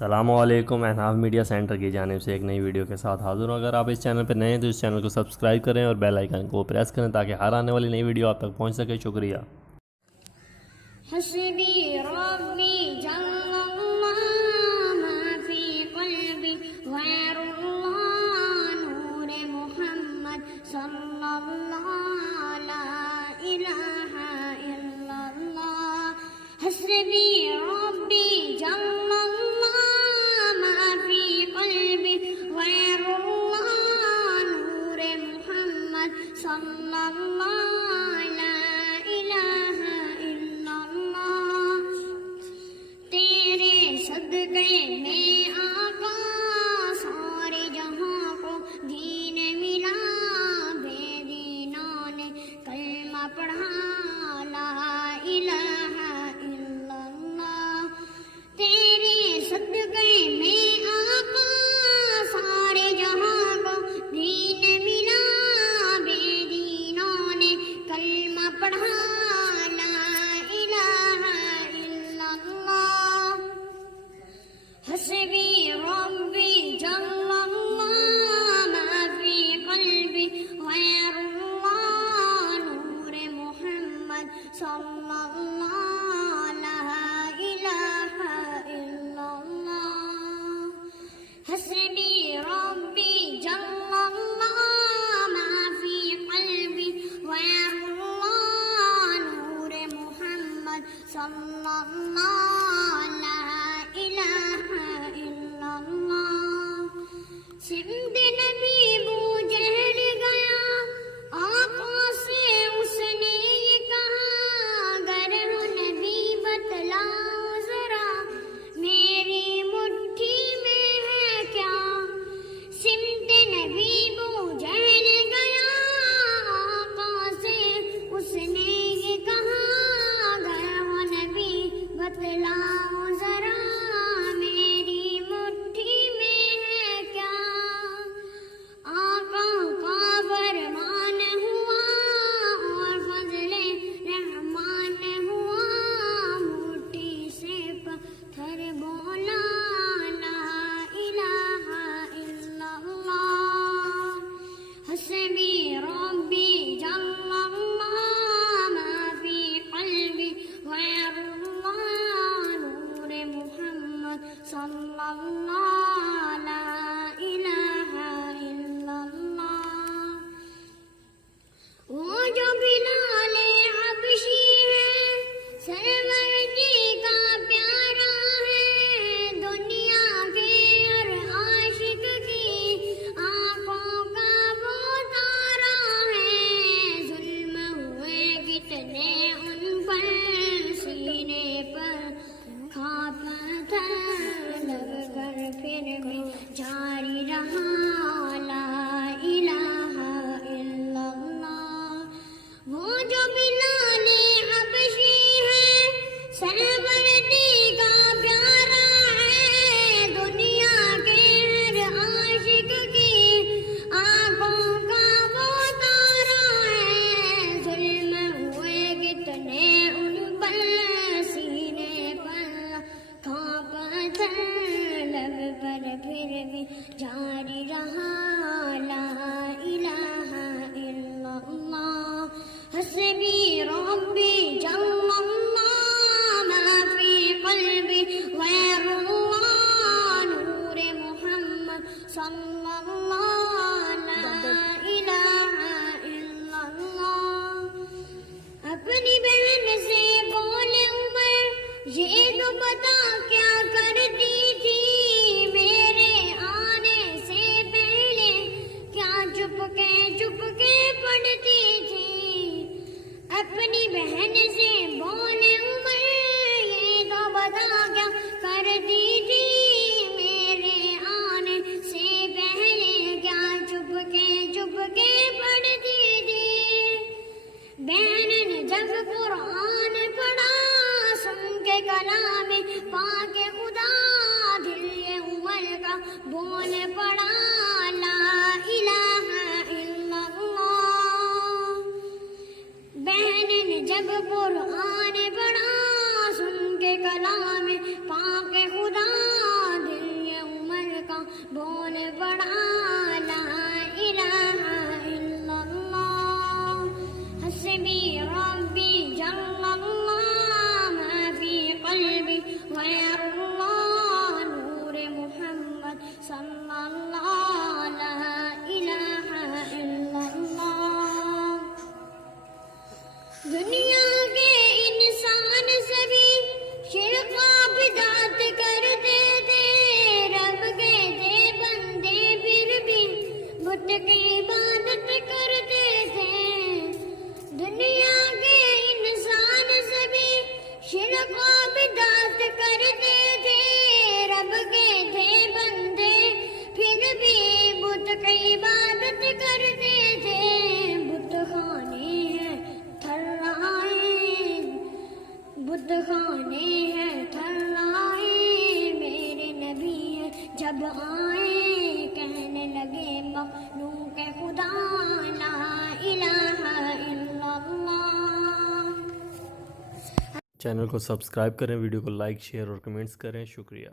السلام علیکم، اناف media centre کی جانب سے ایک نئی ویڈیو کے ساتھ حاضر ہوں۔ اگر آپ اس چینل پہ نئے ہیں تو اس چینل کو سبسکرائب کریں اور بیل آئیکن کو پریس کریں تاکہ ہر آنے والی نئی ویڈیو آپ تک پہنچ سکے۔ شکریہ۔ حسبی ربی جل اللہ ما فی قلبی غیر اللہ نور محمد صلی اللہ لا الہ الا اللہ۔ حسبی ربی جل اللہ ما فی قلبی غیر اللہ نور محمد صلی اللہ لا الہ الا اللہ۔ تیرے صدقے میں آقا سارے جہاں کو دین ملا، بے دینوں نے کلمہ پڑھا لا الہ الا اللہ۔ تیرے صدقے میں آقا سارے جہاں کو دین ملا، بے دینوں نے کلمہ پڑھا لا الہ الا اللہ۔ حسبی ربی جل اللہ ما فی قلبی غیر اللہ نور محمد صلی اللہ لا الہ الا اللہ۔ حسبی ربی جل اللہ ما فی قلبی غیر اللہ نور محمد صلی اللہ لا الہ الا اللہ۔ سمت نبی بو جہل گیا آقا سے اس نے یہ کہا، گر ہو نبی بتلاؤ ذرا میری مٹھی میں ہے کیا۔ سمت نبی بو جہل گیا آقا سے اس نے یہ کہا، گر ہو نبی بتلاؤ ذرا میری مٹھی میں ہے کیا۔ آقا کا فرمان ہوا اور فضل رحمان ہوا، مٹھی سے پتھر بولا لا الہ الا اللہ۔ حسبی ربی جل اللہ ما فی قلبی غیر اللہ نور محمد صلی اللہ لا الہ الا اللہ۔ وہ جو بلال حبشی ہے سرور جی کا پیارا ہے، دنیا کے ہر عاشق کی آنکھوں کا وہ تارا ہے۔ ظلم ہوئے کتنے ان پر سینے پر کھا پتھر لگ کر پھر بھی جاری رہا لا الہ الا اللہ۔ وہ جو بلال حبشی ہے سرورتی کا پیارا ہے، دنیا کے ہر عاشق کی آنکھوں کا وہ تارا ہے۔ ظلم ہوئے کتنے ان پر سینے پر کھا پتھر لب پر پھر بھی جاری رہا لا الہ الا اللہ۔ حسبی ربی جل اللہ ما فی قلبی غیر اللہ نور محمد صلی اللہ لا الہ الا اللہ۔ اپنی بہن سے بولے عمر یہ تو بتا کیا کرتی تھی، میرے آنے سے پہلے کیا چپ کے پڑھتی تھی۔ اپنی بہن سے بولے عمر یہ تو بتا کیا کرتی تھی، میرے آنے سے پہلے کیا چپ کے پڑھتی تھی۔ بہن نے جب قرآن پڑھا سن کے کلام پاک خدا، دل یہ عمر کا بول پڑا لا الہ الا اللہ۔ بہن نے جب قرآن پڑھا سن کے کلام پاک خدا، دل جب آئے کہنے لگے مخلوق خدا لا الہ الا اللہ. چینل کو سبسکرائب کریں، ویڈیو کو لائک، شیئر اور کمنٹس کریں. شکریہ.